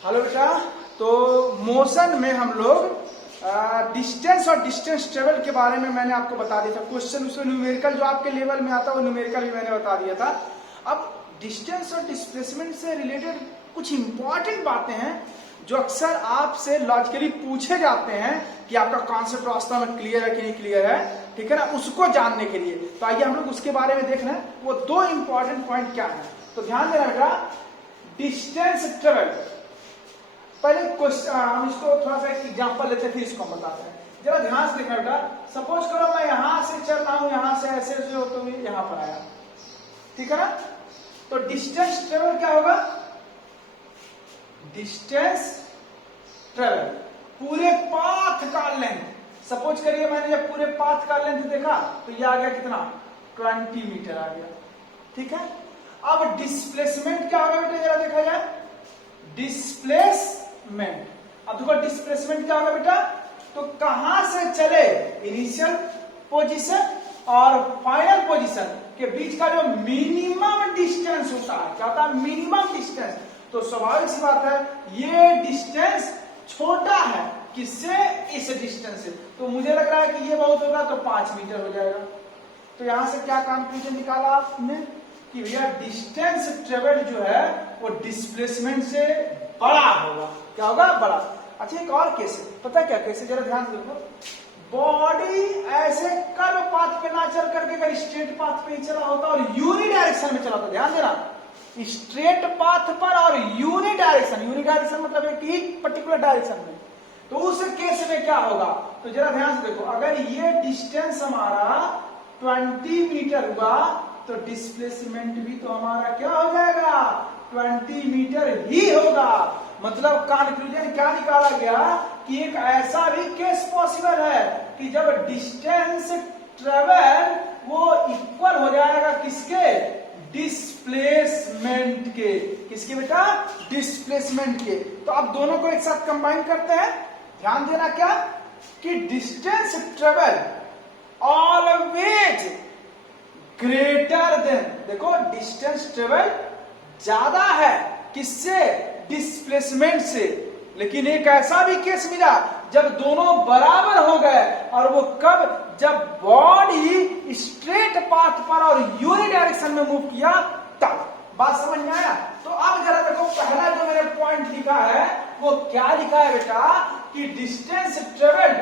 Hello बेटा, तो motion में हम लोग डिस्टेंस और डिस्टेंस ट्रेवल के बारे में मैंने आपको बता दिया था। क्वेश्चन उसमें न्यूमेरिकल जो आपके लेवल में आता है वो न्यूमेरिकल भी मैंने बता दिया था। अब डिस्टेंस और डिस्प्लेसमेंट से रिलेटेड कुछ इंपॉर्टेंट बातें हैं जो अक्सर आपसे लॉजिकली पूछे जाते हैं कि आपका कॉन्सेप्ट वास्तव में क्लियर है कि नहीं क्लियर है, ठीक है ना, उसको जानने के लिए। तो आइए हम लोग उसके बारे में देख रहे हैं वो दो इंपॉर्टेंट पॉइंट क्या है। तो ध्यान देना बेटा, डिस्टेंस ट्रेवल, पहले क्वेश्चन हम इसको थोड़ा सा एक एग्जांपल लेते हैं फिर इसको हम बताते हैं। जरा ध्यान से देखना बेटा, सपोज करो मैं यहां से चल रहा हूं, यहां से ऐसे जो तो यहां पर आया, ठीक है ना। तो डिस्टेंस ट्रेवल क्या होगा? डिस्टेंस ट्रेवल पूरे पाथ का लेंथ। सपोज करिए मैंने जब पूरे पाथ का लेंथ देखा तो ये आ गया कितना? 20 मीटर आ गया, ठीक है। अब डिस्प्लेसमेंट क्या होगा बेटा, जरा देखा जाए। डिस्प्लेसमेंट, अब देखो डिस्प्लेसमेंट क्या होगा बेटा, तो कहां से चले, इनिशियल पोजीशन और फाइनल पोजीशन के बीच का जो मिनिमम डिस्टेंस होता है, क्या होता है? Minimum distance. तो स्वाभाविक सी बात है ये डिस्टेंस छोटा है किससे? इस डिस्टेंस से। तो मुझे लग रहा है कि ये बहुत होगा तो 5 मीटर हो जाएगा। तो यहां से क्या कंक्लूजन निकाला आपने कि भैया डिस्टेंस ट्रेवल जो है वो डिस्प्लेसमेंट से बड़ा होगा। क्या होगा? बड़ा। अच्छा, एक और केस है, पता क्या केस है, जरा ध्यान से देखो। बॉडी ऐसे कर्व पाथ पे ना चल करके अगर स्ट्रेट पाथ पे ही चला होता और यूनि डायरेक्शन में चला होता, ध्यान देना, स्ट्रेट पाथ पर और यूनि डायरेक्शन मतलब एक पर्टिकुलर डायरेक्शन में, तो उस केस में क्या होगा? तो जरा ध्यान से देखो, अगर ये डिस्टेंस हमारा 20 मीटर हुआ तो डिस्प्लेसमेंट भी तो हमारा क्या हो जाएगा? 20 मीटर ही होगा। मतलब कंक्लूजन क्या निकाला गया कि एक ऐसा भी केस पॉसिबल है कि जब डिस्टेंस ट्रेवल वो इक्वल हो जाएगा किसके? डिस्प्लेसमेंट के। किसके बेटा? डिस्प्लेसमेंट के। तो अब दोनों को एक साथ कंबाइन करते हैं। ध्यान देना क्या कि distance travel always greater than, देखो डिस्टेंस ट्रेवल ज्यादा है किससे? डिस्प्लेसमेंट से। लेकिन एक ऐसा भी केस मिला जब दोनों बराबर हो गए, और वो कब? जब बॉडी स्ट्रेट पाथ पर और यूनि डायरेक्शन में मूव किया तब। बात समझ में आया? तो अब जरा देखो, पहला जो मैंने पॉइंट लिखा है वो क्या लिखा है बेटा कि distance travelled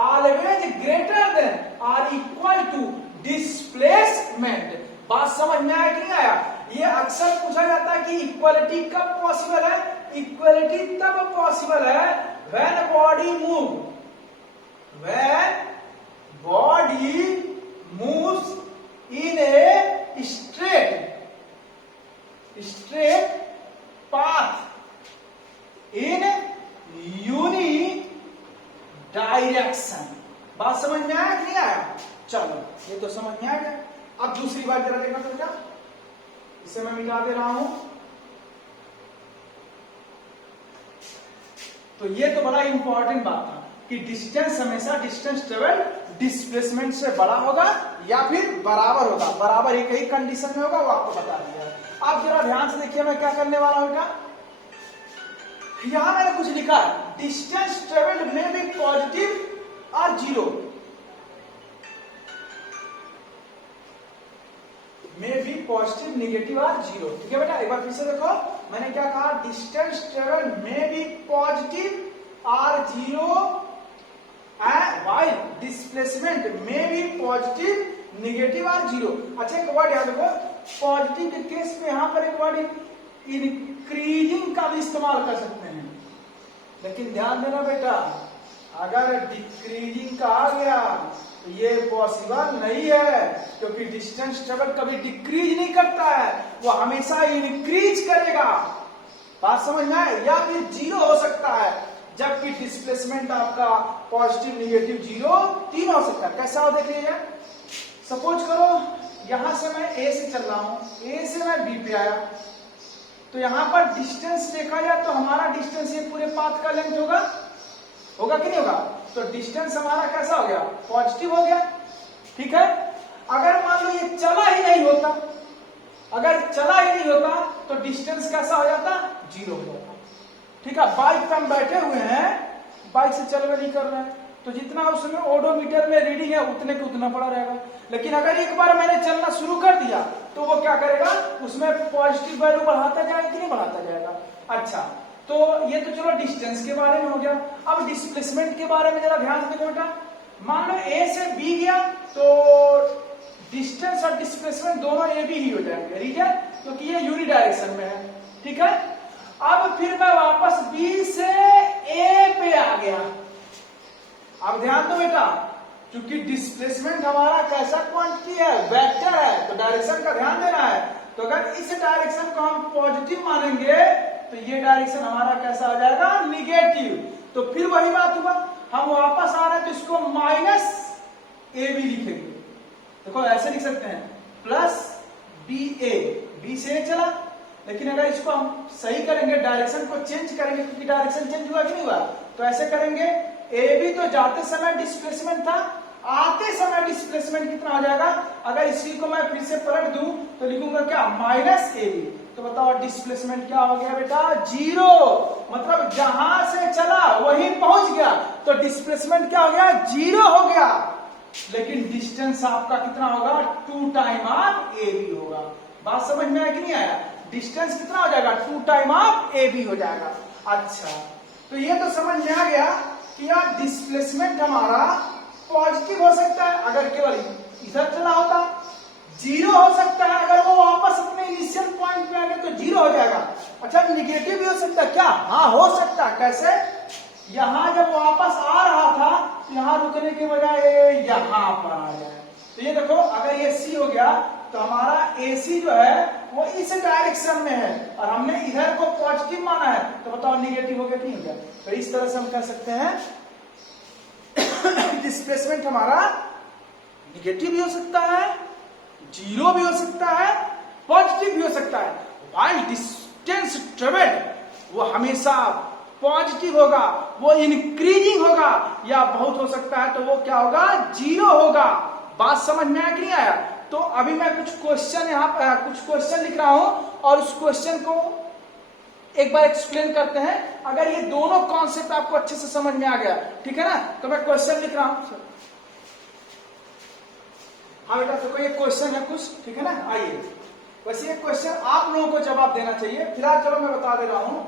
always greater than और इक्वल टू डिस्प्लेसमेंट। बात समझ में आया कि नहीं आया? ये अक्सर पूछा जाता है कि इक्वालिटी कब पॉसिबल है? इक्वालिटी तब पॉसिबल है when body moves in a straight path in uni direction. बात समझ में आया कि नहीं आया? चलो, ये तो समझ में आ गया। अब दूसरी बात जरा देखना बेटा, इसे मैं मिटा दे रहा हूं। तो ये तो बड़ा इंपॉर्टेंट बात था कि डिस्टेंस हमेशा डिस्टेंस ट्रेवल डिस्प्लेसमेंट से बड़ा होगा या फिर बराबर होगा। बराबर एक ही कंडीशन में होगा, वो आपको बता दिया। आप जरा ध्यान से देखिए मैं क्या करने वाला हूं बेटा। यहां मैंने कुछ लिखा है, डिस्टेंस ट्रेवल्ड में बी पॉजिटिव और जीरो, में भी पॉजिटिव, नेगेटिव और जीरो। ठीक है बेटा, एक बार फिर से देखो, मैंने क्या कहा? डिस्टेंस ट्रेवल में भी पॉजिटिव और जीरो, वाइल डिस्प्लेसमेंट में भी पॉजिटिव, नेगेटिव और जीरो। अच्छा, एक वर्ड याद रखो, पॉजिटिव के केस में यहां पर एक वर्ड इंक्रीजिंग का भी इस्तेमाल कर सकते हैं। लेकिन ध्यान देना बेटा, अगर डिक्रीजिंग का आ गया तो ये पॉसिबल नहीं है, क्योंकि डिस्टेंस ट्रेवल कभी डिक्रीज नहीं करता है, वो हमेशा इंक्रीज करेगा। बात समझ में आए? या फिर जीरो हो सकता है, जबकि डिस्प्लेसमेंट आपका पॉजिटिव, नेगेटिव, जीरो तीन हो सकता है। कैसा हो देख लीजिए। सपोज करो यहां से मैं ए से चल रहा हूं, ए से मैं बी पे आया, तो यहां पर डिस्टेंस देखा जाए तो हमारा डिस्टेंस ये पूरे पाथ का लेंथ होगा कि नहीं होगा? तो डिस्टेंस हमारा कैसा हो गया? पॉजिटिव हो गया, ठीक है। अगर मान लो ये चला ही नहीं होता, अगर चला ही नहीं होता तो डिस्टेंस कैसा हो जाता? जीरो हो जाता। ठीक है, बाइक पे हम बैठे हुए हैं, बाइक से चलवे नहीं कर रहे हैं, तो जितना उसमें ओडोमीटर में रीडिंग है उतने के उतना पड़ा रहेगा। लेकिन अगर एक बार मैंने चलना शुरू कर दिया तो वो क्या करेगा, उसमें पॉजिटिव वैल्यू बढ़ाता जाएगा कि नहीं बढ़ाता जाएगा। अच्छा, तो ये तो चलो डिस्टेंस के बारे में हो गया। अब डिस्प्लेसमेंट के बारे में जरा ध्यान से देखो बेटा। मान लो ए से बी गया तो डिस्टेंस और डिस्प्लेसमेंट दोनों ए बी ही हो जाएंगे, रीजन क्योंकि ये यूनी डायरेक्शन में है। ठीक है, अब फिर मैं वापस बी से ए पे आ गया। अब ध्यान दो बेटा, क्योंकि डिस्प्लेसमेंट हमारा कैसा क्वांटिटी है, वेक्टर है, तो डायरेक्शन का ध्यान देना है। तो अगर इस डायरेक्शन को हम पॉजिटिव मानेंगे तो ये डायरेक्शन हमारा कैसा हो जाएगा, निगेटिव। तो फिर वही बात हुआ, हम वापस आ रहे हैं तो इसको माइनस ए बी लिखेंगे। देखो ऐसे लिख सकते हैं, प्लस बी ए, बी से ए चला। लेकिन अगर इसको हम सही करेंगे, डायरेक्शन को चेंज करेंगे, क्योंकि डायरेक्शन चेंज हुआ कि नहीं हुआ, तो ऐसे करेंगे, ए बी तो जाते समय डिस्प्लेसमेंट था, आते समय डिस्प्लेसमेंट कितना हो जाएगा। अगर इसी को मैं फिर से पलट दूं तो लिखूंगा क्या, माइनस ए बी। तो बताओ डिस्प्लेसमेंट क्या हो गया बेटा, जीरो। मतलब जहां से चला वहीं पहुंच गया, तो डिस्प्लेसमेंट क्या हो गया, जीरो हो गया। लेकिन डिस्टेंस आपका कितना होगा, 2 टाइम ऑफ ए बी होगा। बात समझ में आया कि नहीं आया, डिस्टेंस कितना हो जाएगा, 2 टाइम ऑफ ए बी हो जाएगा। अच्छा, तो ये तो समझ में आ गया कि यार डिस्प्लेसमेंट हमारा पॉजिटिव हो सकता है अगर केवल इधर चला होता, जीरो हो सकता है अगर वो वापस अपने इनिशियल पॉइंट पे आ गए तो जीरो हो जाएगा। अच्छा, निगेटिव भी हो सकता है क्या, हाँ हो सकता है। कैसे, यहां जब वापस आ रहा था तो यहां रुकने के बजाय यहां पर आ जाए। तो ये देखो, अगर ये सी हो गया तो हमारा AC जो है वो इस डायरेक्शन में है और हमने इधर को पॉजिटिव माना है, तो बताओ निगेटिव हो गया कि नहीं हो गया। तो इस तरह से हम कह सकते हैं डिस्प्लेसमेंट हमारा निगेटिव भी हो सकता है, जीरो भी हो सकता है, पॉजिटिव भी हो सकता है। व्हाइल डिस्टेंस ट्रेवल्ड वो हमेशा पॉजिटिव होगा, वो इंक्रीजिंग होगा, या बहुत हो सकता है तो वो क्या होगा, जीरो होगा। बात समझ में आया कि नहीं आया। तो अभी मैं कुछ क्वेश्चन यहाँ कुछ क्वेश्चन लिख रहा हूं और उस क्वेश्चन को एक बार एक्सप्लेन करते हैं। अगर ये दोनों कॉन्सेप्ट आपको अच्छे से समझ में आ गया, ठीक है ना, तो मैं क्वेश्चन लिख रहा हूं। हाँ बेटा, तो कोई क्वेश्चन है कुछ, ठीक है ना, आइए। वैसे ये क्वेश्चन आप लोगों को जवाब देना चाहिए। फिलहाल चलो मैं बता दे रहा हूं,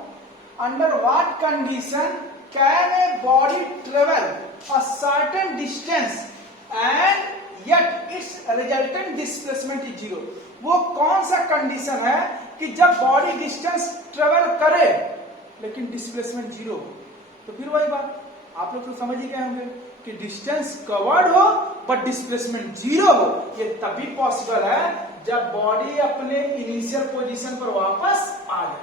under what condition can a body travel a certain distance and yet its resultant displacement is zero। वो कौन सा कंडीशन है कि जब बॉडी डिस्टेंस ट्रेवल करे लेकिन डिस्प्लेसमेंट जीरो। तो फिर वही बात आप लोग तो समझ ही गए होंगे कि डिस्टेंस कवर्ड हो बट डिस्प्लेसमेंट जीरो हो। ये तभी पॉसिबल है जब बॉडी अपने इनिशियल पोजीशन पर वापस आ जाए,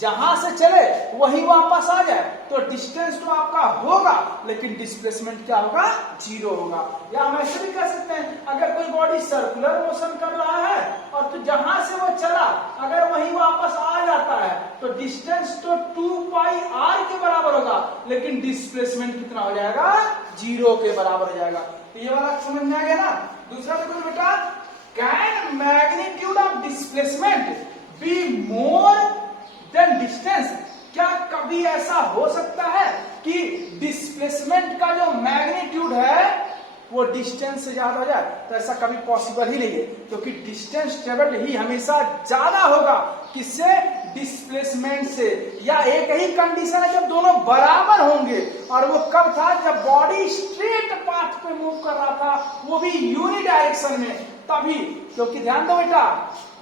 जहां से चले वही वापस आ जाए। तो डिस्टेंस तो आपका होगा लेकिन डिस्प्लेसमेंट क्या होगा, जीरो होगा। या हम ऐसे भी कह सकते हैं, अगर कोई बॉडी सर्कुलर मोशन कर रहा है और तो जहां से वो चला अगर वही वापस आ जाता है तो डिस्टेंस तो 2πr के बराबर होगा, लेकिन डिस्प्लेसमेंट कितना हो जाएगा, जीरो के बराबर हो जाएगा। तो ये वाला समझ में आ गया ना। दूसरा देखो बेटा, can magnitude of displacement be more than distance. क्या कभी ऐसा हो सकता है कि डिस्प्लेसमेंट का जो मैग्नीट्यूड है वो डिस्टेंस से ज्यादा हो जाए? तो ऐसा कभी पॉसिबल ही नहीं है, क्योंकि डिस्टेंस ट्रेवल्ड ही हमेशा ज्यादा होगा किससे, डिस्प्लेसमेंट से। या एक ही कंडीशन है जब दोनों बराबर होंगे, और वो कब था, जब बॉडी स्ट्रेट पाथ पे मूव कर रहा था, वो भी यूनि डायरेक्शन में, तभी। क्योंकि ध्यान दो बेटा,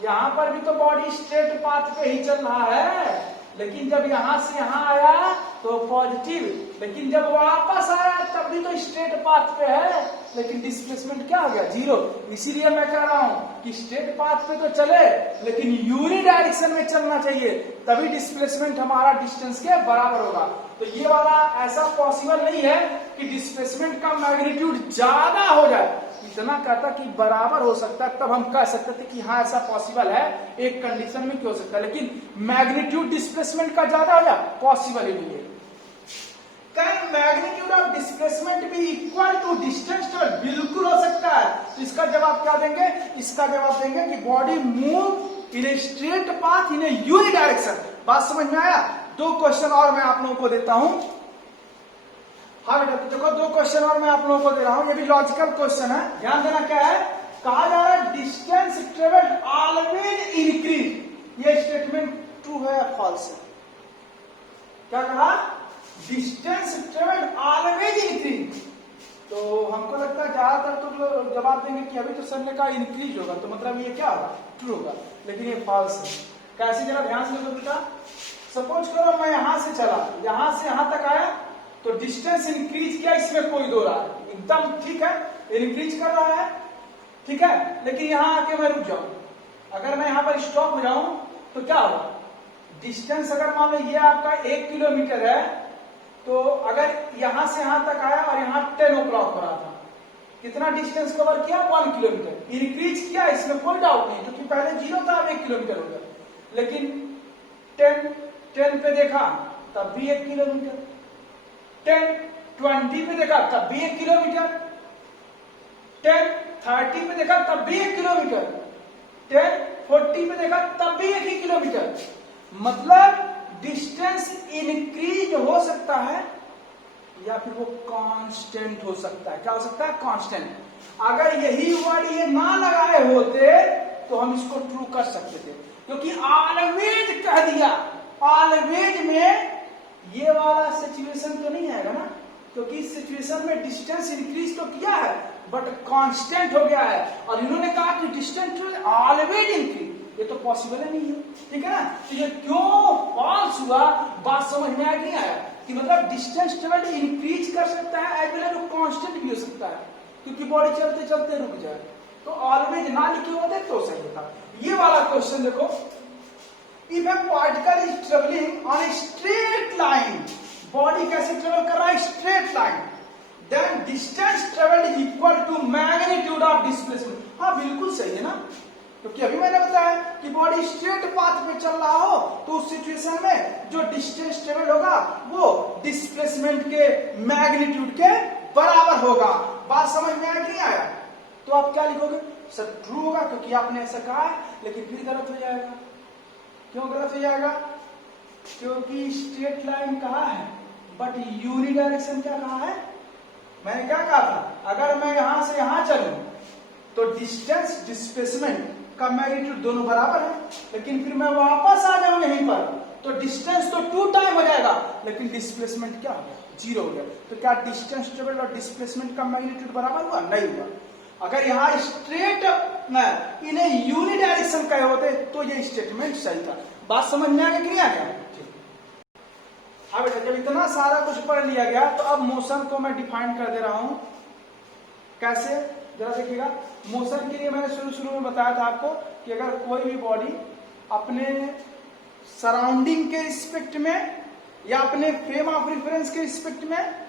यहां पर भी तो बॉडी स्ट्रेट पाथ पे ही चल रहा है, लेकिन जब यहां से यहां आया तो पॉजिटिव, लेकिन जब वापस आया तब भी तो स्ट्रेट पाथ पे है, लेकिन डिस्प्लेसमेंट क्या हो गया, जीरो। इसीलिए मैं कह रहा हूं कि स्ट्रेट पाथ पे तो चले लेकिन यूनि डायरेक्शन में चलना चाहिए, तभी डिस्प्लेसमेंट हमारा डिस्टेंस के बराबर होगा। तो ये वाला ऐसा पॉसिबल नहीं है कि डिस्प्लेसमेंट का मैग्नीट्यूड ज्यादा हो जाए, इतना कहता कि बराबर हो सकता है, तब हम कह सकते थे कि हाँ ऐसा पॉसिबल है, एक कंडीशन में क्यों हो सकता है। लेकिन मैग्नीट्यूड डिस्प्लेसमेंट का ज्यादा हो जाए, पॉसिबल ही नहीं है। कैन मैग्नीट्यूड ऑफ डिस्प्लेसमेंट भी इक्वल टू डिस्टेंस ट्रेवल? बिल्कुल हो सकता है। तो इसका जवाब क्या देंगे, इसका जवाब देंगे कि body move in a straight path in a uni direction. बात समझ में आया? दो क्वेश्चन और मैं आप लोगों को देता हूं। हाँ बेटा, तो देखो दो क्वेश्चन और मैं आप लोगों को दे रहा हूं, ये भी लॉजिकल क्वेश्चन है, ध्यान देना। क्या है, कहा जा रहा है डिस्टेंस ट्रेवल्ड ऑलवेज इंक्रीज। ये स्टेटमेंट ट्रू है या फॉल्स है? क्या कहा, डिस्टेंस ट्रेवल्ड ऑलवेज इंक्रीज। तो हमको लगता है ज्यादातर तो लोग जवाब देंगे कि अभी तो सर ने कहा इंक्रीज होगा, तो मतलब ये क्या होगा, ट्रू होगा, लेकिन ये फॉल्स है। कैसे, जरा ध्यान से देखो बेटा। सपोज करो मैं यहां से चला, यहां से यहां तक आया, तो डिस्टेंस इंक्रीज किया, इसमें कोई दो रहा है, एकदम ठीक है, इंक्रीज कर रहा है, ठीक है। लेकिन यहां आके मैं रुक जाऊं, अगर मैं यहां पर स्टॉप हो जाऊं तो क्या होगा, डिस्टेंस अगर मान लो ये आपका 1 किलोमीटर है, तो अगर यहां से यहां तक आया और यहां 10 o'clock हो रहा था, कितना डिस्टेंस कवर किया, 1 किलोमीटर। इंक्रीज किया, इसमें कोई डाउट नहीं, क्योंकि पहले 0 था, अब 1 किलोमीटर हो गया। लेकिन 10 पे देखा तब भी 1 किलोमीटर, 10-20 पे देखा तब भी 1 किलोमीटर, 10-30 पे देखा तब भी 1 किलोमीटर, 10-40 पे देखा तब भी 1 ही किलोमीटर। मतलब डिस्टेंस इंक्रीज हो सकता है या फिर वो कांस्टेंट हो सकता है। क्या हो सकता है, कांस्टेंट। अगर यही वर्ड ये ना लगाए होते तो हम इसको ट्रू कर सकते थे, क्योंकि ऑलवेज कह दिया, ऑलवेज में ये वाला सिचुएशन तो नहीं आएगा ना, क्योंकि इस सिचुएशन में डिस्टेंस इंक्रीज तो किया है बट कांस्टेंट हो गया है, और इन्होंने कहा कि डिस्टेंस ऑलवेज इंक्रीज, ये तो पॉसिबल ही नहीं है, ठीक है ना। तो ये क्यों फॉल्स हुआ, बात समझ में आया कि नहीं आया, कि मतलब डिस्टेंस ट्रेवल्ड इंक्रीज कर सकता है, एज वेल एज कांस्टेंट भी हो सकता है, क्योंकि बॉडी चलते चलते रुक जाए, तो ऑलवेज ना लिखे होते तो सही होता। ये वाला क्वेश्चन देखो, if a particle is travelling on a straight line, body कैसे ट्रेवल कर रहा है, straight line, then distance travelled is equal to magnitude of displacement. हाँ बिल्कुल सही है ना, क्योंकि अभी मैंने बताया कि बॉडी स्ट्रेट पाथ पे चल रहा हो तो उस सिचुएशन में जो डिस्टेंस ट्रेवल होगा वो डिस्प्लेसमेंट के मैग्नीट्यूड के बराबर होगा। बात समझ में आया कि नहीं आया? तो आप क्या लिखोगे, सर ट्रू होगा क्योंकि आपने ऐसा कहा है, लेकिन फिर गलत हो जाएगा। क्यों गलत हो जाएगा? क्योंकि स्ट्रेट लाइन कहा है बट यूनिडायरेक्शन क्या कहा है। मैंने क्या कहा था, अगर मैं यहां से यहां चलूं तो डिस्टेंस डिस्प्लेसमेंट का मैग्नीट्यूड दोनों बराबर है, लेकिन फिर मैं वापस आ जाऊं यहीं पर तो डिस्टेंस तो 2 टाइम हो जाएगा, लेकिन डिस्प्लेसमेंट क्या हो गया, 0 हो गया। तो क्या डिस्टेंस ट्रेवल्ड और डिस्प्लेसमेंट का मैग्नीट्यूड बराबर हुआ? नहीं हुआ। अगर यहाँ स्ट्रेट इन्हें यूनिडायरेक्शन कहे होते तो ये स्टेटमेंट सही था। बात समझ में आ गया कि नहीं आ गया? हाँ बेटा, जब इतना सारा कुछ पढ़ लिया गया तो अब मोशन को मैं डिफाइन कर दे रहा हूं। कैसे, जरा देखिएगा। मोशन के लिए मैंने शुरू में बताया था आपको कि अगर कोई भी बॉडी अपने सराउंडिंग के रिस्पेक्ट में या अपने फ्रेम ऑफ रेफरेंस के रिस्पेक्ट में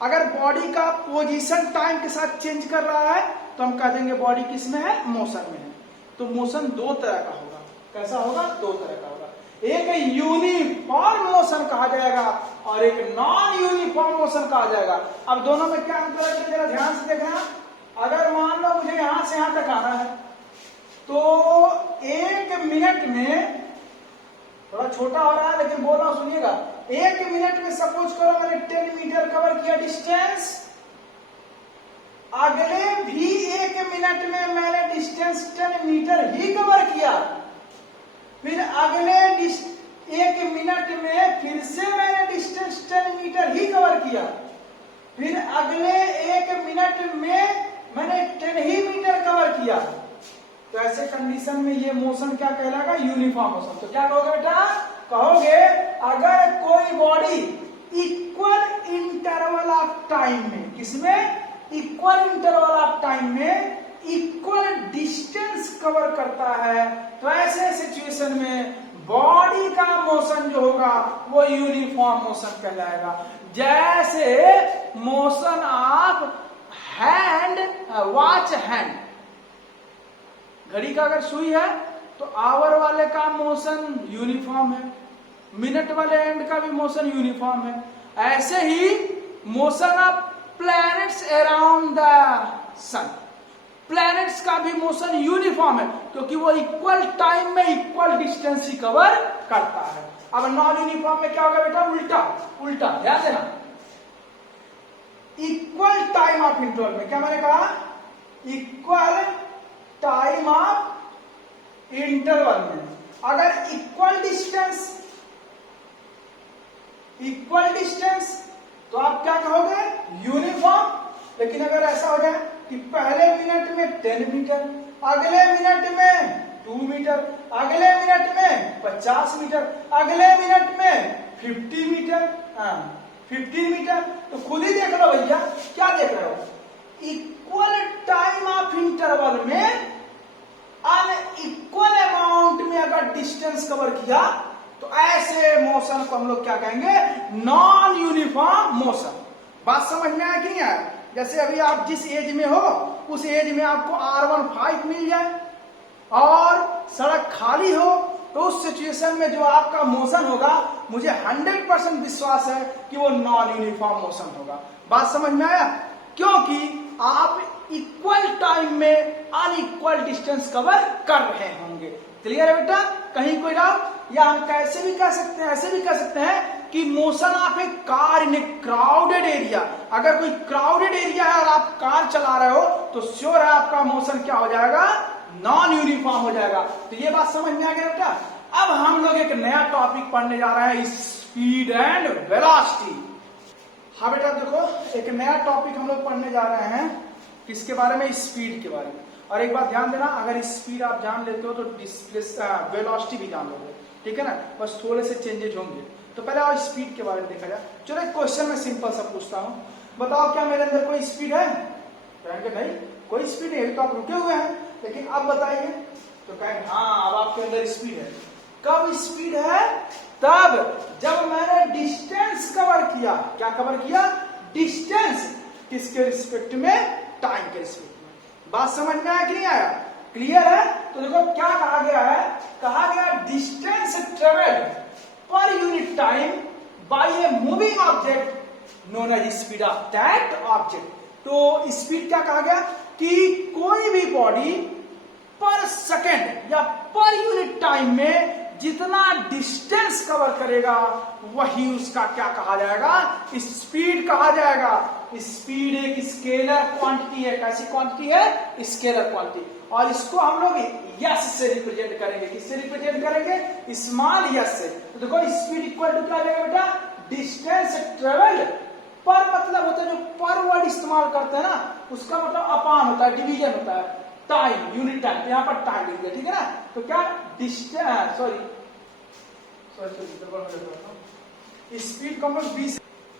अगर बॉडी का पोजीशन टाइम के साथ चेंज कर रहा है तो हम कह देंगे बॉडी किस में है, मोशन में है। तो मोशन 2 तरह का होगा। कैसा होगा? 2 तरह का होगा। एक यूनिफॉर्म मोशन कहा जाएगा और एक नॉन यूनिफॉर्म मोशन कहा जाएगा। अब दोनों में क्या अंतर है, जरा ध्यान से देखना। अगर मान लो मुझे यहां से यहां तक आना है तो 1 मिनट में, थोड़ा छोटा हो रहा है लेकिन बोल रहा हूं सुनिएगा, 1 मिनट में सपोज करो मैंने 10 मीटर कवर किया डिस्टेंस, अगले भी 1 मिनट में मैंने डिस्टेंस 10 मीटर ही कवर किया, फिर अगले 1 मिनट में फिर से मैंने डिस्टेंस 10 मीटर ही कवर किया, फिर अगले 1 मिनट में मैंने 10 ही मीटर कवर किया। तो ऐसे कंडीशन में ये मोशन क्या कहलाएगा? Uniform motion. तो क्या कहोगे बेटा? कहोगे अगर कोई body equal interval of time में, किसमें? इक्वल इंटरवल ऑफ टाइम में इक्वल डिस्टेंस कवर करता है तो ऐसे सिचुएशन में बॉडी का मोशन जो होगा वो यूनिफॉर्म मोशन कहलाएगा। जैसे motion of hand, watch hand, घड़ी का अगर सुई है तो आवर वाले का मोशन यूनिफॉर्म है, मिनट वाले एंड का भी मोशन यूनिफॉर्म है। ऐसे ही motion of planets around the sun, planets का भी मोशन यूनिफॉर्म है क्योंकि वो इक्वल टाइम में इक्वल डिस्टेंस ही कवर करता है। अब नॉन यूनिफॉर्म में क्या होगा बेटा, उल्टा उल्टा, ध्यान देना। इक्वल टाइम ऑफ इंटरवल में क्या मैंने कहा, इक्वल टाइम ऑफ इंटरवल में अगर इक्वल डिस्टेंस तो आप क्या कहोगे, यूनिफॉर्म। लेकिन अगर ऐसा हो जाए कि पहले मिनट में 10 मीटर, अगले मिनट में 2 मीटर, अगले मिनट में 50 मीटर, अगले मिनट में 50 मीटर, 15 मीटर, तो खुद ही देख लो भैया, क्या देख रहे हो, इक्वल टाइम ऑफ इंटरवल में अनइक्वल अमाउंट में अगर डिस्टेंस कवर किया तो ऐसे मोशन को हम लोग क्या कहेंगे, नॉन यूनिफॉर्म मोशन। बात समझ में आया कि नहीं आया? जैसे अभी आप जिस एज में हो उस एज में आपको R15 मिल जाए और सड़क खाली हो, तो उस सिचुएशन में जो आपका मोशन होगा, मुझे 100% विश्वास है कि वो नॉन यूनिफॉर्म मोशन होगा। बात समझ में आया? क्योंकि आप इक्वल टाइम में अनइक्वल डिस्टेंस कवर कर रहे होंगे। क्लियर है बेटा? कहीं कोई डाउट? या हम कैसे भी कह सकते हैं, ऐसे भी कह सकते हैं कि motion of A car in A crowded area. अगर कोई क्राउडेड एरिया है और आप कार चला रहे हो तो श्योर है आपका मोशन क्या हो जाएगा, नॉन यूनिफॉर्म हो जाएगा। तो ये बात समझ में आ गया बेटा? अब हम लोग एक नया टॉपिक पढ़ने जा रहे हैं, स्पीड एंड वेलोसिटी। हाँ बेटा देखो, एक नया टॉपिक हम लोग पढ़ने जा रहे हैं, किसके बारे में, स्पीड के बारे में। और एक बात ध्यान देना, अगर स्पीड आप जान लेते हो तो वेलोसिटी भी जान लोगे, ठीक है ना, बस थोड़े से चेंजेज होंगे। तो पहले और स्पीड के बारे में देखा जाए। चलो एक क्वेश्चन में सिंपल सा पूछता हूं, बताओ क्या मेरे अंदर कोई स्पीड है? कहेंगे नहीं कोई स्पीड नहीं, तो आप रुके हुए हैं। लेकिन अब बताइए, तो कहेंगे हाँ अब आपके अंदर स्पीड है। कब स्पीड है? तब जब मैंने डिस्टेंस कवर किया। क्या कवर किया? डिस्टेंस। किसके रिस्पेक्ट में? टाइम के रिस्पेक्ट में। बात समझ में आया कि नहीं आया? क्लियर है? तो देखो क्या कहा गया है, कहा गया distance travelled per unit time by a moving object known as speed of that object. तो स्पीड क्या कहा गया कि कोई भी बॉडी पर सेकेंड या पर यूनिट टाइम में जितना डिस्टेंस कवर करेगा वही उसका क्या कहा जाएगा, स्पीड कहा जाएगा। स्पीड एक स्केलर क्वांटिटी है। कैसी क्वांटिटी है? Scalar quantity. और इसको हम लोग यस से रिप्रेजेंट करेंगे। किससे रिप्रेजेंट करेंगे? स्मॉल यस से। तो देखो स्पीड इक्वल टू क्या आ जाएगा बेटा, डिस्टेंस ट्रेवल्ड पर, मतलब होता है जो पर वर्ड इस्तेमाल करते हैं ना, उसका मतलब अपान होता है, डिवीजन होता है, टाइम, यूनिट टाइम। तो यहाँ पर टाइम लिख दिया, ठीक है ना। तो क्या डिस्टेंस, स्पीड को हम लोग बी से,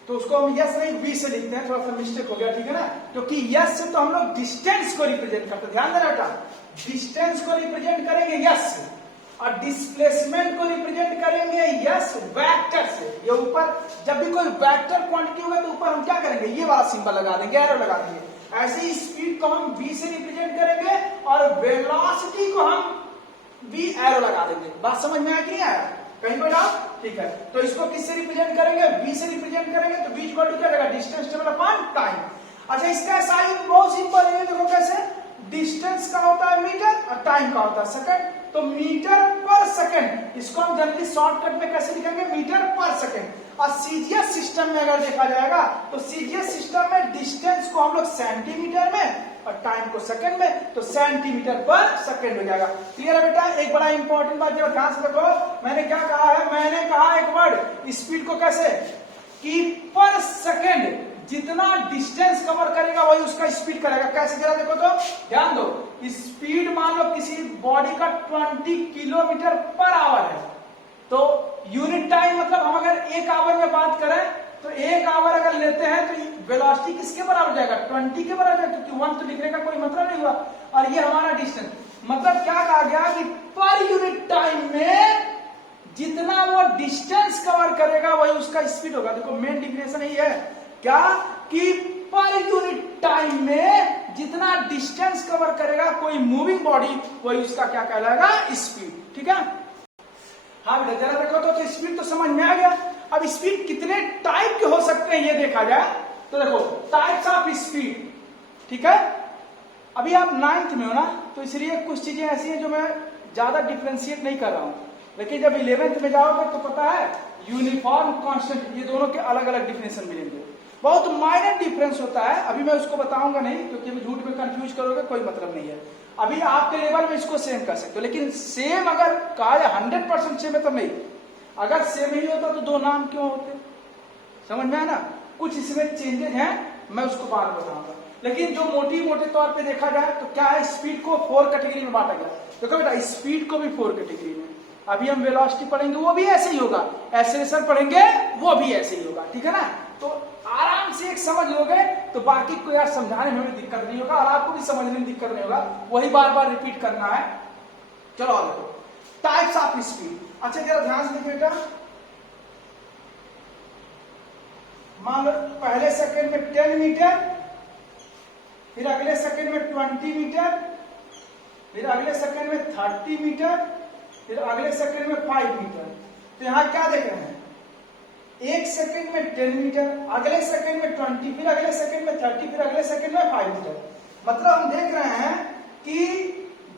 तो उसको हम यस नहीं बी से लिखते हैं, थोड़ा सा मिस्टेक हो गया, ठीक है ना। क्योंकि यस से तो हम लोग डिस्टेंस को रिप्रेजेंट करते हैं। ध्यान देना बेटा, डिस्टेंस को रिप्रेजेंट करेंगे यस से और डिस्प्लेसमेंट को रिप्रेजेंट करेंगे यस वेक्टर से। ये ऊपर जब भी कोई वेक्टर क्वांटिटी होगा तो ऊपर हम क्या करेंगे, ये वाला सिंबल लगा देंगे, एरो लगा देंगे। ऐसे ही स्पीड को हम बी से रिप्रेजेंट करेंगे और वेलोसिटी को हम बी एरो लगा देंगे। बात समझ में आया कि नहीं आया? कहीं कोई डाउट? ठीक है, तो इसको किससे रिप्रेजेंट करेंगे? बी से रिप्रेजेंट करेंगे। तो बी इक्वल टू क्या रहेगा, डिस्टेंस ट्रेवल्ड अपॉन टाइम। अच्छा इसका साइन बहुत सिंपल है, देखो कैसे, डिस्टेंस का होता है मीटर और टाइम का होता है सेकंड। तो मीटर पर सेकंड, इसको हम जनरली शॉर्टकट में कैसे लिखेंगे, मीटर पर सेकंड। और सीजीएस सिस्टम में अगर देखा जाएगा तो सीजीएस सिस्टम में डिस्टेंस को हम लोग सेंटीमीटर में और टाइम को सेकंड में, तो सेंटीमीटर पर सेकंड हो जाएगा। क्लियर है बेटा? एक बड़ा इंपॉर्टेंट बात जो ध्यान से देखो, मैंने क्या कहा है, मैंने कहा एक वर्ड स्पीड को कैसे, कि पर सेकंड जितना डिस्टेंस कवर करेगा वही उसका स्पीड करेगा। कैसे जरा देखो तो ध्यान दो, स्पीड मान लो किसी बॉडी का 20 किलोमीटर पर आवर है, तो यूनिट टाइम मतलब हम अगर एक आवर में बात करें तो एक आवर अगर लेते हैं तो वेलोसिटी किसके बराबर जाएगा, 20 के बराबर, क्योंकि 1 तो लिखने का कोई मतलब नहीं हुआ। और ये हमारा डिस्टेंस, मतलब क्या कहा गया कि पर यूनिट टाइम में जितना वो डिस्टेंस कवर करेगा वही उसका स्पीड होगा। देखो मेन डिफिनेशन यही है क्या, कि पर यूनिट टाइम में जितना डिस्टेंस कवर करेगा कोई मूविंग बॉडी वही उसका क्या कहलाएगा, स्पीड। ठीक है? हाँ बेटा जरा देखो तो स्पीड तो समझ में आ गया। अब स्पीड कितने टाइप के हो सकते हैं ये देखा जाए तो देखो टाइप्स ऑफ स्पीड, ठीक है। अभी आप 9th में हो ना, तो इसलिए कुछ चीजें ऐसी हैं जो मैं ज्यादा डिफ्रेंशिएट नहीं कर रहा हूं। लेकिन जब 11th में जाओगे तो पता है यूनिफॉर्म कांस्टेंट, ये दोनों के अलग अलग डिफिनेशन मिलेंगे। बहुत माइनर डिफरेंस होता है, अभी मैं उसको बताऊंगा नहीं क्योंकि अभी झूठ में कंफ्यूज करोगे कोई मतलब नहीं है। अभी आपके लेवल में इसको सेम कर सकते हो, लेकिन सेम अगर कहा जाए 100% सेम है तो नहीं। अगर सेम ही होता तो दो नाम क्यों होते, समझ में आया ना। कुछ इसमें चेंजेस हैं, मैं उसको बाद में बताऊंगा। लेकिन जो मोटे तौर पे देखा जाए तो क्या है, स्पीड को 4 कैटेगरी में बांटा गया। देखो बेटा, स्पीड को भी 4 कैटेगरी में, अभी हम वेलोसिटी पढ़ेंगे वो भी ऐसे ही होगा, एक्सेलरेशन पढ़ेंगे वो भी ऐसे ही होगा, ठीक है ना। तो आराम से एक समझ लोगे तो बाकी को यार समझाने में भी दिक्कत नहीं होगा और आपको भी समझने में दिक्कत नहीं होगा, वही बार बार रिपीट करना है। चलो आगे देखो, टाइप्स ऑफ स्पीड। अच्छा जरा ध्यान से देखिए बेटा, मान लो पहले सेकंड में 10 मीटर, फिर अगले सेकंड में 20 मीटर, फिर अगले सेकंड में 30 मीटर, फिर अगले सेकंड में 5 मीटर। तो यहां क्या देख रहे हैं, एक सेकंड में 10 मीटर, अगले सेकंड में 20, फिर अगले सेकंड में 30, फिर अगले सेकंड में 5 मीटर। मतलब हम देख रहे हैं कि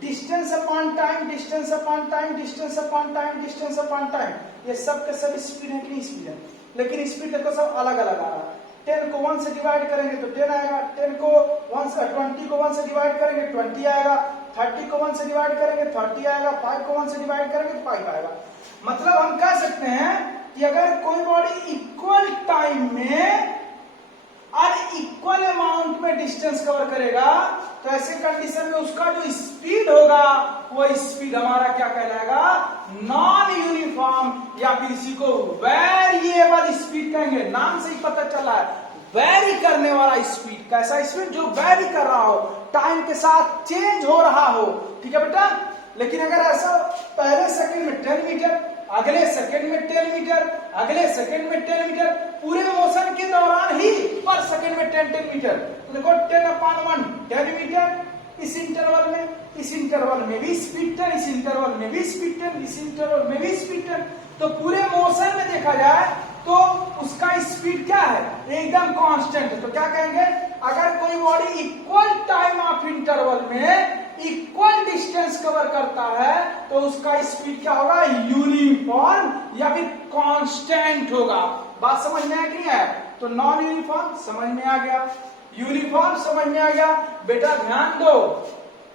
distance upon time, distance upon time, distance upon time, distance upon time, ये सब के सब स्पीड है कि नहीं स्पीड है। लेकिन स्पीड देखो सब अलग अलग आ रहा है। 10 को 1 से डिवाइड करेंगे तो 10 आएगा, 10 को 1 से 20 को 1 से डिवाइड करेंगे 20 आएगा, 30 को 1 से डिवाइड करेंगे 30 आएगा, 5 को 1 से डिवाइड करेंगे तो 5 आएगा। मतलब हम कह सकते हैं कि अगर कोई बॉडी इक्वल टाइम में और इक्वल अमाउंट में डिस्टेंस कवर करेगा तो ऐसे कंडीशन में उसका जो स्पीड होगा वो स्पीड हमारा क्या कहलाएगा, नॉन यूनिफॉर्म, या फिर इसी को वेरिएबल स्पीड कहेंगे। नाम से ही पता चला है, वेरी करने वाला स्पीड। कैसा स्पीड, जो वेरी कर रहा हो, टाइम के साथ चेंज हो रहा हो, ठीक है बेटा। लेकिन अगर ऐसा पहले सेकंड में 10 मीटर, अगले सेकंड में 10 मीटर, अगले सेकंड में 10 मीटर, पूरे मोशन के दौरान ही पर सेकंड में 10 मीटर, तो देखो 10/1 10 मीटर, इस इंटरवल में, इस इंटरवल में भी स्पीड 10, इस इंटरवल में भी स्पीड 10, इस इंटरवल में भी स्पीड 10। तो पूरे मोशन में देखा जाए तो उसका स्पीड क्या है, एकदम कांस्टेंट। तो क्या कहेंगे, अगर कोई body equal time of interval में इक्वल डिस्टेंस कवर करता है तो उसका स्पीड क्या होगा, यूनिफॉर्म या फिर कांस्टेंट होगा। बात समझ में आ गई है। तो नॉन यूनिफॉर्म समझ में आ गया, यूनिफॉर्म समझ में आ गया। बेटा ध्यान दो,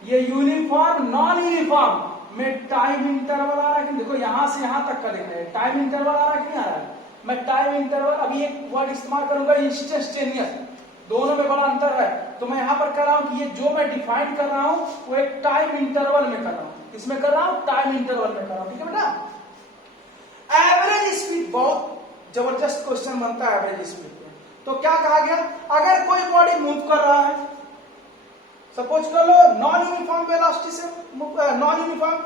ये यूनिफॉर्म नॉन यूनिफॉर्म में टाइम इंटरवल आ रहा है कि देखो यहां से यहां तक का देख रहे हैं, टाइम इंटरवल आ रहा है कि नहीं आ रहा है। मैं टाइम इंटरवल अभी एक वर्ड इस्तेमाल करूंगा, इंस्टेंटेनियस, दोनों में बड़ा अंतर है। तो मैं यहां पर कर रहा हूं कि ये जो मैं डिफाइन कर रहा हूं वो एक टाइम इंटरवल में कर रहा हूं। किसमें कर रहा हूं, टाइम इंटरवल में कर रहा हूं, ठीक है बेटा। एवरेज स्पीड, बहुत जबरदस्त क्वेश्चन बनता है एवरेज स्पीड में। तो क्या कहा गया, अगर कोई बॉडी मूव कर रहा है, सपोज कर लो नॉन यूनिफॉर्म वेलोसिटी से, नॉन यूनिफॉर्म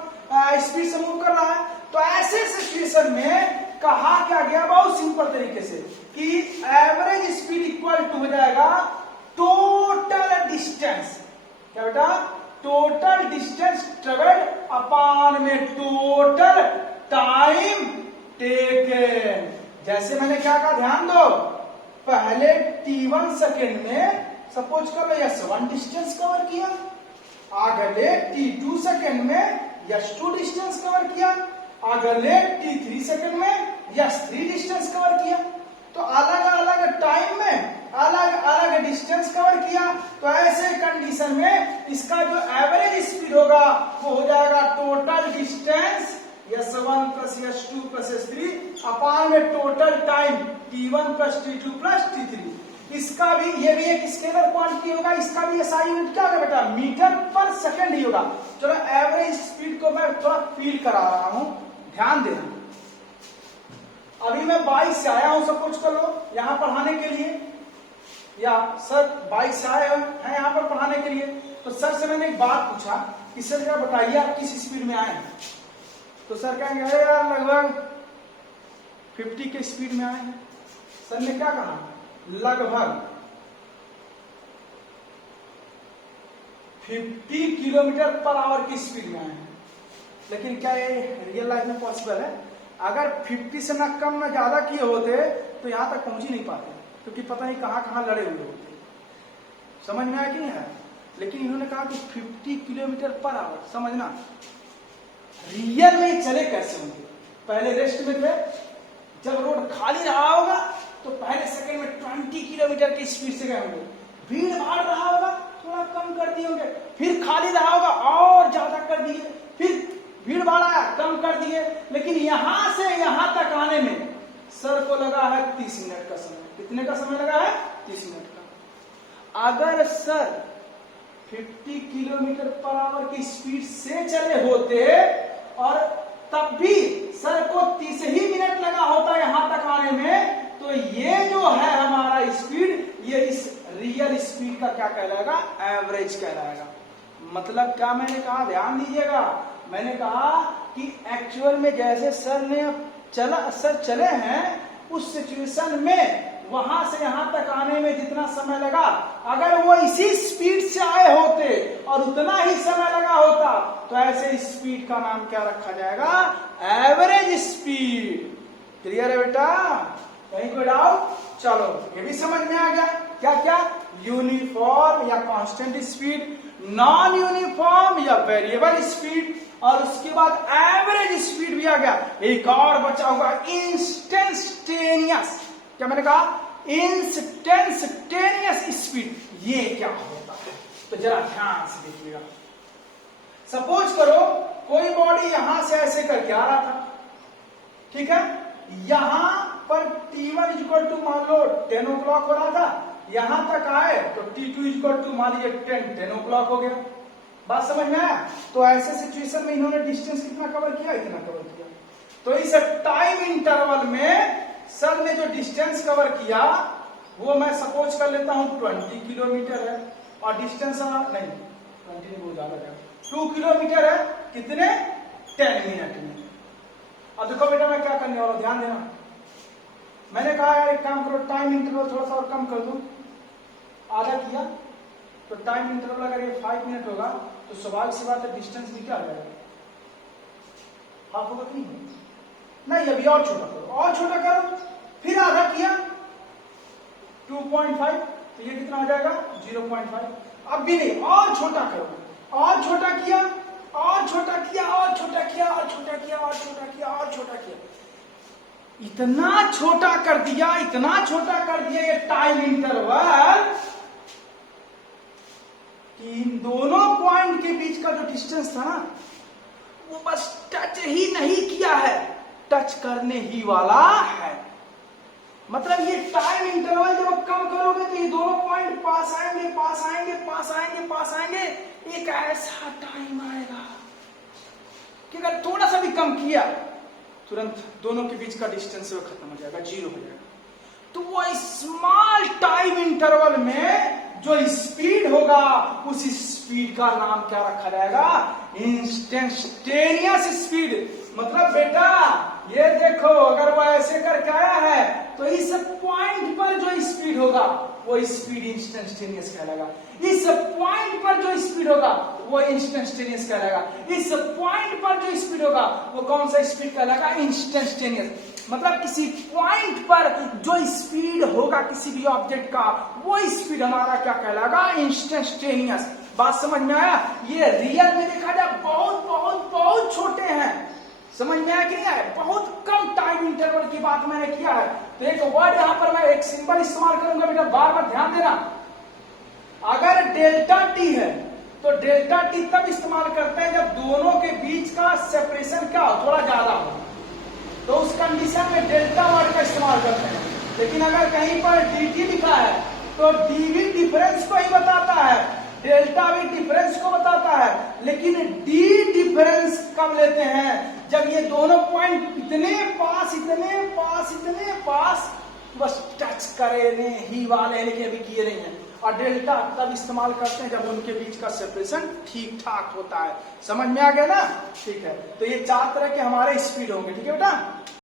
स्पीड से मूव कर रहा है, तो ऐसे सिचुएशन में कहा क्या गया बहुत सिंपल तरीके से कि एवरेज स्पीड इक्वल टू हो जाएगा टोटल डिस्टेंस। क्या बेटा, टोटल डिस्टेंस ट्रेवल्ड अपॉन में टोटल टाइम टेकन। जैसे मैंने क्या कहा, ध्यान दो, पहले t1 सेकेंड में सपोज कर लो s1 डिस्टेंस कवर किया, अगले t2 सेकेंड में s2 डिस्टेंस कवर किया, अगले t3 सेकेंड में s3 डिस्टेंस कवर किया। तो अलग अलग टाइम में अलग अलग डिस्टेंस कवर किया। तो ऐसे कंडीशन में इसका जो एवरेज स्पीड होगा वो हो जाएगा total distance s1 plus s2 plus s3 upon में total time t1 plus t2 plus t3। इसका भी, ये भी एक स्केलर क्वांटिटी होगा, इसका भी SI यूनिट क्या होगा बेटा, मीटर पर सेकंड ही होगा। चलो एवरेज स्पीड को मैं थोड़ा फील करा रहा हूं, ध्यान देना। अभी मैं 22 से आया हूं, सपोज कर लो यहां पढ़ाने के लिए, या सर 22 से आए हैं यहां पर पढ़ाने के लिए। तो सर से मैंने एक बात पूछा कि सर क्या बताइए आप किस स्पीड में आए हैं। तो सर कहेंगे अरे यार लगभग 50 के स्पीड में आए हैं। सर ने क्या कहा, लगभग 50 किलोमीटर पर आवर की स्पीड में आए हैं। लेकिन क्या ये रियल लाइफ में पॉसिबल है? अगर 50 से ना कम ना ज्यादा किए होते तो यहां तक पहुंच ही नहीं पाते, क्योंकि पता नहीं कहां कहां लड़े हुए होते। समझ में आया कि नहीं है? लेकिन इन्होंने कहा कि 50 किलोमीटर पर आवर। समझना, रियल में चले कैसे होंगे, पहले रेस्ट में थे, जब रोड खाली रहा होगा तो पहले सेकंड में 20 किलोमीटर की स्पीड से गए होंगे, भीड़ भाड़ रहा होगा थोड़ा कम कर दिए होंगे, फिर खाली रहा होगा और ज्यादा कर दिए, फिर भीड़ भाड़ आया कम कर दिए, लेकिन यहां से यहां तक आने में सर को लगा है 30 मिनट का समय। कितने का समय लगा है? 30 मिनट का। अगर सर 50 किलोमीटर पर आवर की स्पीड से चले होते और तब भी सर को 30 ही मिनट लगा होता यहां तक आने में, तो ये जो है हमारा स्पीड, ये इस रियल स्पीड का क्या कहलाएगा? एवरेज कहलाएगा। मतलब क्या मैंने कहा, ध्यान दीजिएगा, मैंने कहा कि एक्चुअल में जैसे सर चले हैं उस सिचुएशन में वहां से यहां तक आने में जितना समय लगा, अगर वो इसी स्पीड से आए होते और उतना ही समय लगा होता तो ऐसे स्पीड का नाम क्या रखा जाएगा? Average speed. क्लियर है बेटा? कहीं कोई डाउट? चलो ये भी समझ में आ गया। क्या क्या? यूनिफॉर्म या कांस्टेंट स्पीड, नॉन यूनिफॉर्म या वेरिएबल स्पीड, और उसके बाद एवरेज स्पीड भी आ गया। एक और बचा हुआ इंस्टेंटेनियस। क्या मैंने कहा? Instantaneous speed. ये क्या होता है तो जरा ध्यान से देखिएगा। सपोज करो कोई बॉडी यहां से ऐसे करके आ रहा था, ठीक है, यहां पर T1 इक्वल टू मान लो 10 o'clock हो रहा था, यहां तक आए तो T2 इक्वल टू मान लीजिए 10 o'clock हो गया। बात समझ में आया? तो ऐसे सिचुएशन में इन्होंने डिस्टेंस कितना कवर किया? इतना कवर किया। तो इस टाइम इंटरवल में सर ने जो डिस्टेंस कवर किया वो मैं सपोज कर लेता हूं 20 किलोमीटर है, और डिस्टेंस नहीं 20 बहुत ज्यादा है, 2 किलोमीटर है। कितने? 10 मिनट में। अब देखो बेटा मैं क्या करने वाला, ध्यान देना। मैंने कहा यार एक काम करो, टाइम इंटरवल थोड़ा सा और कम कर दो, आधा किया तो टाइम इंटरवल अगर ये 5 मिनट होगा तो स्वाभाविक सी बात है डिस्टेंस भी क्या आ जाएगा? हाफ होगा कि नहीं? अभी और छोटा करो, और छोटा करो, फिर आधा किया 2.5, तो ये कितना हो जाएगा? 0.5। अब भी नहीं, और छोटा करो, और छोटा किया, और छोटा किया, और छोटा किया, और छोटा किया, और छोटा किया, और छोटा किया, इतना छोटा कर दिया, इतना छोटा कर दिया ये टाइम इंटरवल कि इन दोनों पॉइंट के बीच का जो डिस्टेंस था ना वो बस टच ही नहीं किया है, टच करने ही वाला है। मतलब ये टाइम इंटरवल जब कम करोगे तो ये दोनों पॉइंट पास आएंगे, पास आएंगे, पास आएंगे, पास आएंगे। एक ऐसा टाइम आएगा कि अगर थोड़ा सा भी कम किया तुरंत दोनों के बीच का डिस्टेंस वो खत्म हो जाएगा, 0 हो जाएगा। तो वो स्मॉल टाइम इंटरवल में जो स्पीड होगा उस स्पीड का नाम क्या रखा जाएगा? Instantaneous speed. मतलब बेटा ये देखो, अगर वो ऐसे करके आया है तो इस पॉइंट पर जो स्पीड होगा वो स्पीड इंस्टेंटेनियस कहलाएगा। इस पॉइंट पर जो स्पीड होगा वो इंस्टेंटेनियस कहलाएगा। इस पॉइंट पर जो स्पीड होगा वो कौन सा स्पीड कहलाएगा? इंस्टेंटेनियस। मतलब किसी पॉइंट पर जो स्पीड होगा किसी भी ऑब्जेक्ट का वो स्पीड हमारा क्या कहलाएगा? इंस्टेंटेनियस। बात समझ में आया? ये रियल में देखा जाए बहुत बहुत बहुत छोटे हैं। समझ में आया कि नहीं आया? बहुत कम टाइम इंटरवल की बात मैंने किया है। तो एक वर्ड यहां पर मैं एक सिंबल इस्तेमाल करूंगा बेटा, बार बार ध्यान देना। अगर डेल्टा टी है तो डेल्टा टी तब इस्तेमाल करते हैं जब दोनों के बीच का सेपरेशन क्या हो? थोड़ा ज्यादा हो, तो उस कंडीशन में डेल्टा वर्ड का इस्तेमाल करते हैं। लेकिन अगर कहीं पर dt लिखा है तो डी भी डिफरेंस को ही बताता है, डेल्टा भी डिफरेंस को बताता है। लेकिन डी डिफरेंस कब लेते हैं? जब ये दोनों पॉइंट इतने पास, इतने पास, इतने पास, बस टच करने ही वाले, लेकिन अभी किए नहीं है। और डेल्टा तब इस्तेमाल करते हैं जब उनके बीच का सेपरेशन ठीक ठाक होता है। समझ में आ गया ना? ठीक है। तो ये 4 तरह के हमारे स्पीड होंगे, ठीक है बेटा।